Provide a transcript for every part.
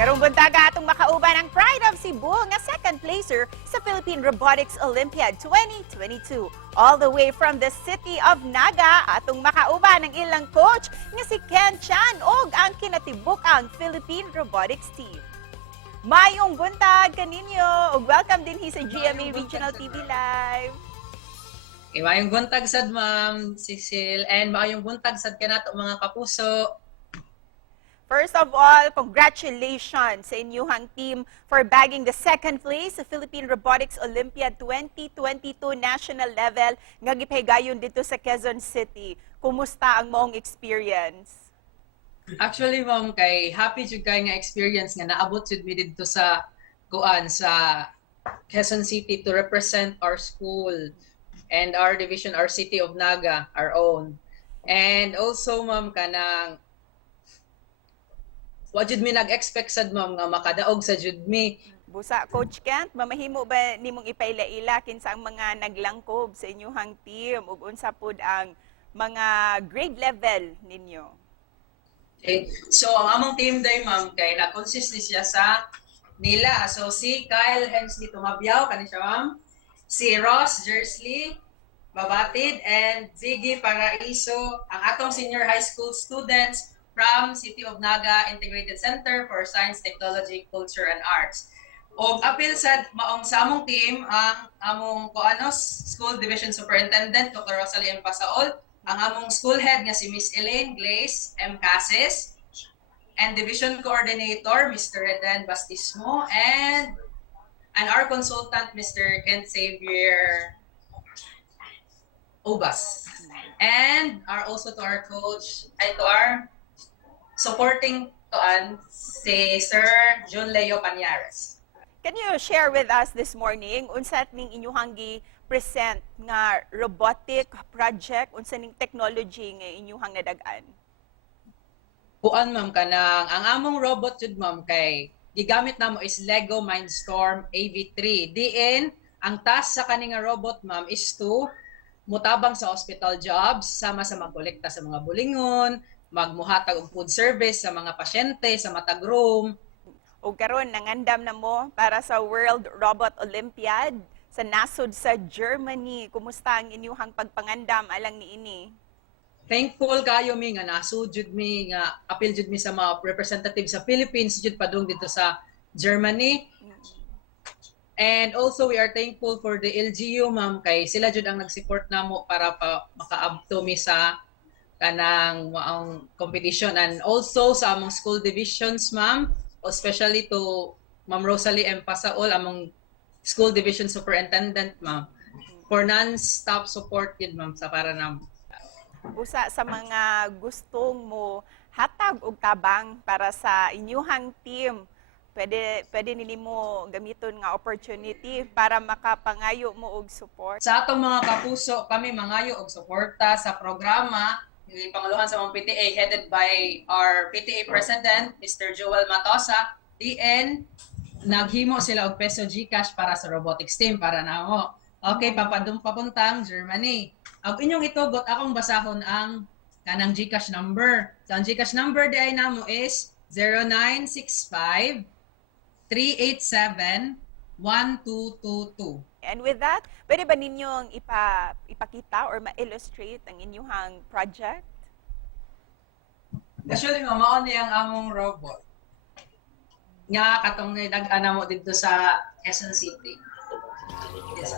Karong buntaga atong makauban ang Pride of Cebu nga second placer sa Philippine Robotics Olympiad 2022. All the way from the city of Naga, atong makauban ang ilang coach nga si Ken Chan ug ang kinatibuk-ang Philippine Robotics team. Mayong buntag kaninyo ug welcome din sa GMA Regional TV Live. Mayong buntag sad Ma'am Cecil and mayong buntag sad kanato mga kapuso. First of all, congratulations sa inyong team for bagging the second place sa Philippine Robotics Olympiad 2022 national level nga gipahigayon dito sa Quezon City. Kumusta ang moong experience? Actually Ma'am, kay happy jud kay nga experience nga naabot jud mi dito sa sa Quezon City to represent our school and our division, our city of Naga, our own. And also Ma'am kanang wa jud mi nag-expect sad Ma'am nga makadaog sa jud mi. Busa, Coach Kent, mamahimo ba nimong ipaila-ila kinsa ang mga naglangkob sa inyong team ug unsa pud ang mga grade level ninyo? Okay. So ang among team day Ma'am kay na-consist ni siya sa nila. So si Kyle Hensley Tumabyaw kani siya Ma'am. Si Ross Jersley Babatid and Ziggy Paraiso, ang atong senior high school students from City of Naga Integrated Center for Science, Technology, Culture, and Arts. O apil sa maong sa among team ang among School Division Superintendent Dr. Rosalie M. Pasaol, ang among school head nga si Miss Elaine Glaze M. Cases, and Division Coordinator Mr. Reden Bastismo, and our consultant Mr. Kent Xavier Obas. And also to our coach, to our supporting si Sir John Leo Panyares. Can you share with us this morning unsa ning inyong gi-present nga robotic project, unsa ning technology nga inyong nadag-an? Puan Ma'am kanang ang among robot jud Ma'am kay gigamit namo is Lego Mindstorm AV3. Diin ang task sa kani nga robot Ma'am is to mutabang sa hospital jobs sama sa magkolekta sa mga bulingon, magmuhatag og food service sa mga pasyente sa matag room. O karon nangandam na mo para sa World Robot Olympiad sa nasod sa Germany. Kumusta ang inyong pagpangandam alang niini? Thankful kayo mi nga nasud jud mi nga apil jud mi sa mga representative sa Philippines jud padung dito sa Germany. And also we are thankful for the LGU Ma'am kay sila jud ang nag-support namo para makaabto mi sa kanang maong competition, and also sa among school divisions Ma'am, especially to Ma'am Rosalie M. Pasaol, among school division superintendent Ma'am, for non-stop support yun Ma'am sa para namo. Usa sa mga gustong mo hatag og tabang para sa inyong team, pwede nili mo gamiton nga opportunity para makapangayo mo og support. Sa atong mga kapuso, kami mangayo og suporta sa programa panguluhan sa mga PTA headed by our PTA President, Mr. Joel Matosa. DN, naghimo sila og peso GCash para sa robotics team para namo. Okay, papuntang Germany. Ang inyong itugot, akong basahon ang kanang GCash number. So ang GCash number di ay namo is 0965 387 1222. And with that, pwede ba ninyong ipakita or ma-illustrate ang inyong project? Actually, mao ni ang among robot. Nga katong nag-ana mo dito sa Quezon City. Yes.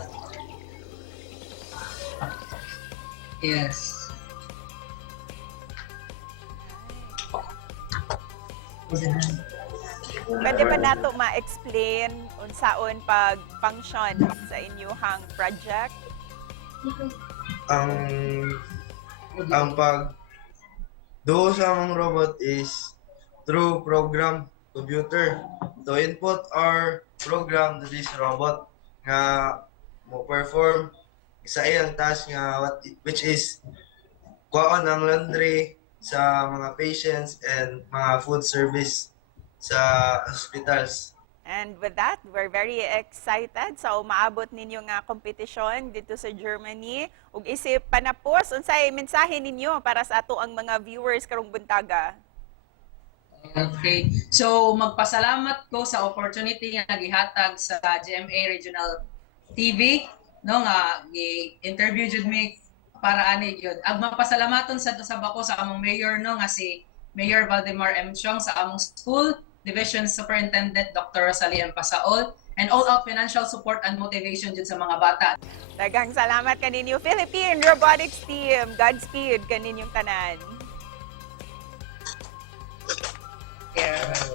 Yes. Pwede ba nato ma-explain unsaon pag-function sa inyong project? Ang pag-duo sa among robot is through program computer. To input our program to this robot nga mo perform sa iyang task nga which is kuhaon ang laundry sa mga patients and mga food service sa hospitals. And with that, we're very excited sa umaabot ninyo nga kompetisyon dito sa Germany. Ug isip panapos, unsay mensahe ninyo para sa ato ang mga viewers karong buntaga? Okay. So magpasalamat ko sa opportunity nga gihatag sa GMA Regional TV no nga gi-interview jud mi para ani gyud. Ag mapasalamaton sa bako sa among mayor no nga si Mayor Valdemar M. Chong sa among school Division Superintendent Dr. Rosalie M. Pasaol and all out financial support and motivation jud sa mga bata. Daghang salamat kaninyo Philippine Robotics Team. Godspeed kaninyong tanan. Yeah.